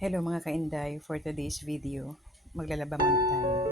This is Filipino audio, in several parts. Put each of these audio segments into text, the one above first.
Hello mga kainday, for today's video, maglalaba muna tayo.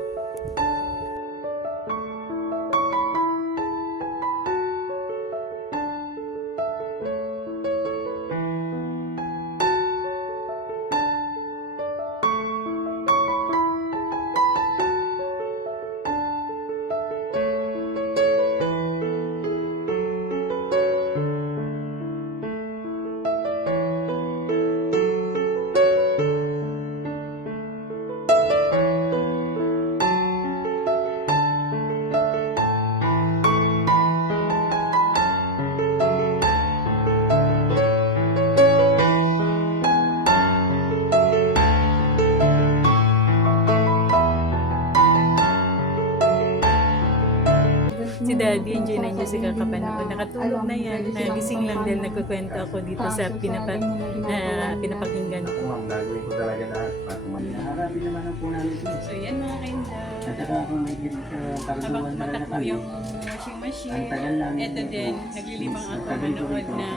Si Daddy, enjoy na niya si kakapanood. Nakatulog na yan. Nagising lang dahil nagkukwento ako dito sa pinapakinggan ko. Ang gagawin ko talaga lahat para harapin naman ang po namin ito. So yan mga kainday. At saka kung may Habang karduan na tumatakbo kami, yung washing machine, ang tagal lang. eto din, naglilibang ako manood na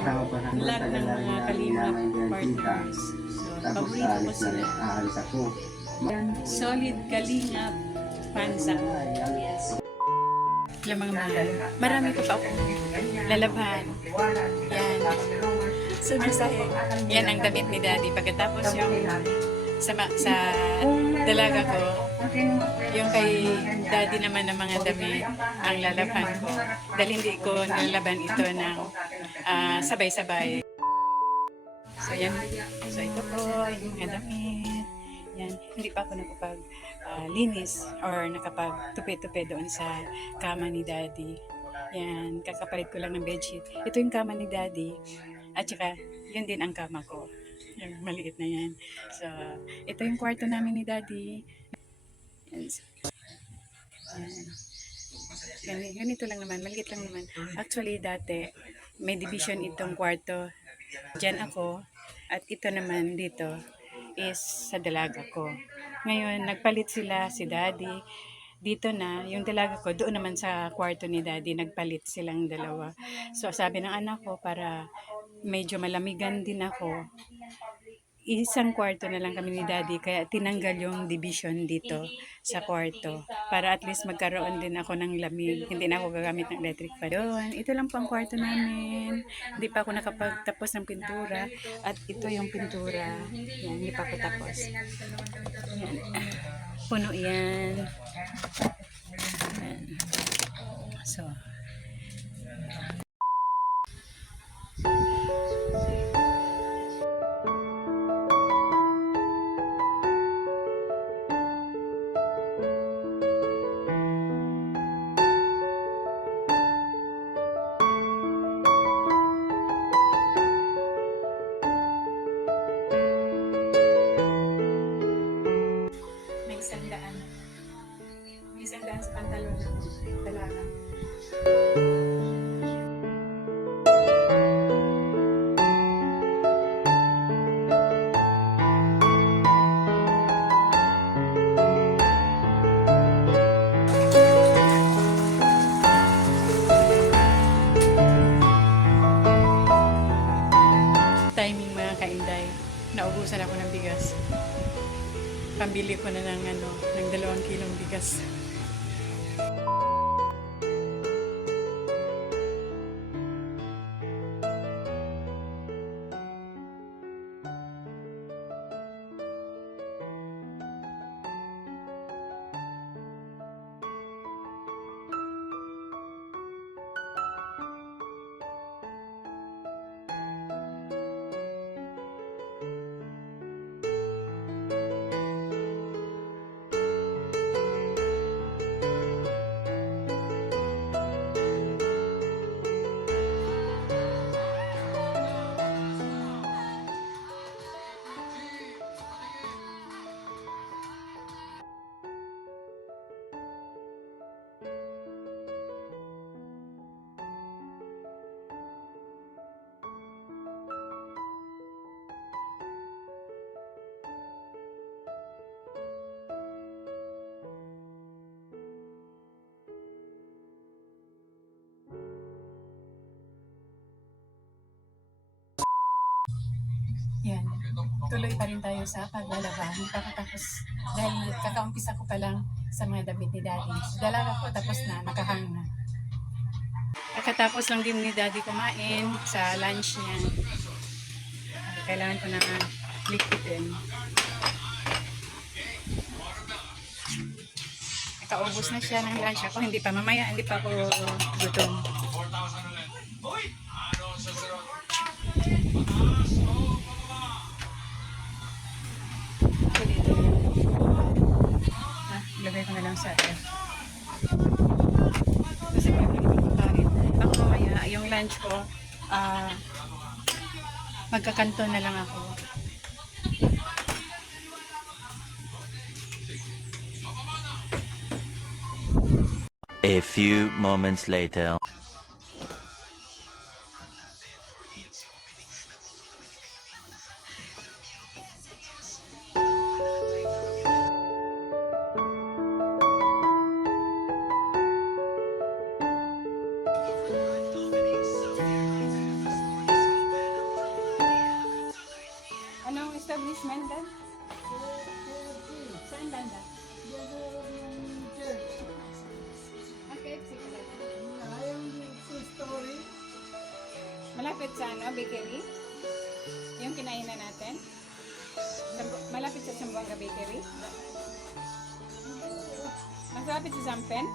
vlog ng mga Kalingap partners. So, paborito ko sila. Aalis ako. Solid Kalingap Panza. Yung mga mahal. Marami ko pa akong lalaban. Yan. So, yan ang damit ni Daddy. Pagkatapos yung sa dalaga ko, yung kay Daddy naman ng mga damit ang lalaban ko. Dahil hindi ko nilalaban ito ng sabay-sabay. So, yan. So, ito po, yung mga damit. Yan. Hindi pa ako linis or nakapag-tupi-tupi doon sa kama ni Daddy. Yan. Kakapalit ko lang ng bedsheet. Ito yung kama ni Daddy. At saka, yun din ang kama ko. Yung maliit na yan. So, ito yung kwarto namin ni Daddy. Yan. Ganito lang naman, maliit lang naman. Actually, dati, may division itong kwarto. Diyan ako, at ito naman dito is sa dalaga ko. Ngayon, nagpalit sila si Daddy. Dito na, yung dalaga ko, doon naman sa kwarto ni Daddy, nagpalit silang dalawa. So, sabi ng anak ko, para medyo malamigan din ako, isang kwarto na lang kami ni Daddy, kaya tinanggal yung division dito sa kwarto para at least magkaroon din ako ng lamig. Hindi na ako gagamit ng electric fan. Yun, ito lang po ang kwarto namin. Hindi pa ako nakapagtapos ng pintura at ito yung pintura. Yan, hindi pa ako tapos. Yan. Puno yan. Yan. So, may isang daan. May isang daan sa pantalon ng dalaga. Timing mga kainday, naubusan ako ng bigas. Pambili ko na ng 2 kilong bigas. tuloy pa rin tayo sa paglalaba. Tapos, dahil kakaumpisa ko pa lang sa mga damit ni Daddy. Dalaga ko, tapos na, nakahang na. Nakatapos lang din ni Daddy kumain sa lunch niya. Kailangan ko na liquitin. Nakaubos na siya ng lunch ako. Hindi pa mamaya, hindi pa ako gutom. Ako dito. Ilagay ko na lang sa ref. Kasi kung hindi ko makain. Ako mamaya, yung lunch ko, magkakanto na lang ako. A few moments later. Anong establishment dan? Saan banda? KFC pala. Malapit sa ano, bakery? Yung kinainan natin? Malapit sa Sambuanga Bakery? Malapit sa Zampen?